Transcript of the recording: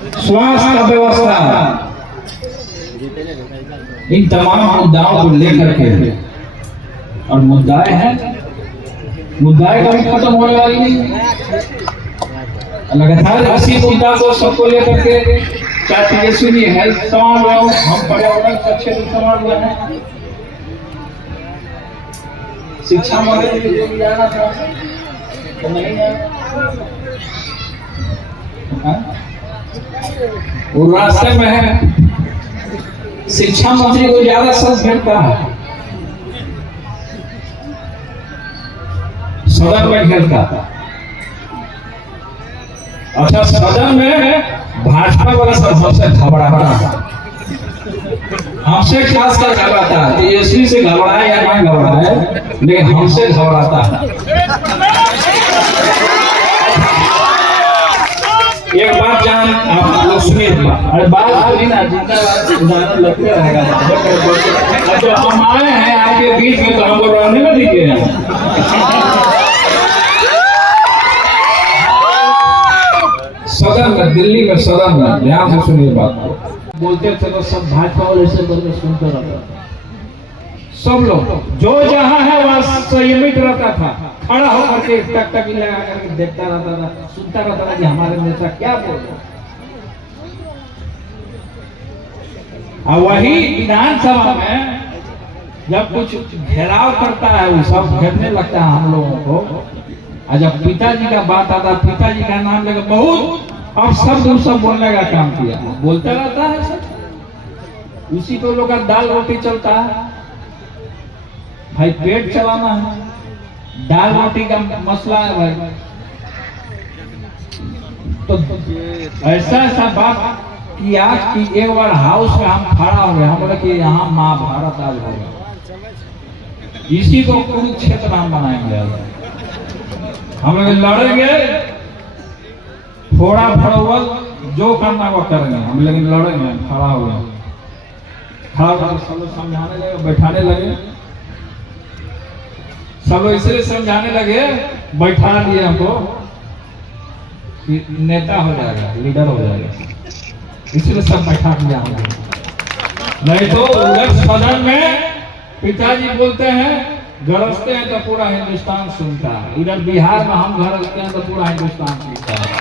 स्वास्थ्य का व्यवस्था, इन तमाम मुद्दाओं को लेकर के, और मुद्दाएं हैं, मुद्दाएं कभी खत्म होने वाली नहीं। लगातार इसी मुद्दा को सबको लेकर के, चाहे तेजस्वी हेल्थ संभाल रहे हो, हम पर्यावरण का क्षेत्र संभाल रहे हैं, शिक्षा मंत्री जो भी आना था तो नहीं है, वो रास्ते में है। शिक्षा मंत्री को ज्यादा सच भेटता है, सदन में घेरता था। अच्छा, सदन में भाजपा वाला सब हमसे घबराता, हमसे खासकर घबराता है। तेजस्वी से घबराए या ना घबराए, लेकिन हमसे घबराता है। एक बात जान आप लोग सुनिए, अरे बात सुनिए ना, जितना लगते रहेगा। अच्छा, हम आए हैं आपके बीच में तो हमको रहने में दीजिए। सदन में, दिल्ली में सदन में, ध्यान से सुनिए बात को। बोलते थे तो सब भाजपा वाले से बोलते सुनते रहता, सब लोग जो जहां है वहां संयमित रहता था, खड़ा होकर के टक टक लगा करके देखता रहता था, सुनता रहता था कि हमारे नेता क्या बोल रहे। और वही विधानसभा में जब कुछ घेराव करता है, वो सब घेरने लगता है हम लोगों को। और जब पिताजी का बात आता, पिताजी का नाम लेकर बहुत अब सब बोलने का काम किया, बोलता रहता है सब। उसी को लोग का दाल रोटी चलता है, भाई पेट चलाना है, दाल रोटी का मसला है भाई। तो ऐसा ऐसा बात किया कि एक बार हाउस में हम खड़ा हो गए, हम बोले कि यहाँ महाभारत आज होगा, इसी को कुरुक्षेत्र हम बनाएंगे, हम लोग लड़ेंगे, थोड़ा फड़ोवल जो करना वो करेंगे हम, लेकिन लड़ेंगे। खड़ा हो गए, खड़ा होकर सब लोग समझाने लगे, बैठाने लगे, सब लोग इसलिए समझाने लगे, बैठा दिए हमको कि नेता हो जाएगा, लीडर हो जाएगा, इसलिए सब बैठा दिया हमको। नहीं तो उधर सदन में पिताजी बोलते हैं, गरजते हैं तो पूरा हिंदुस्तान सुनता है। इधर बिहार में हम गरजते हैं तो पूरा हिंदुस्तान सुनता है।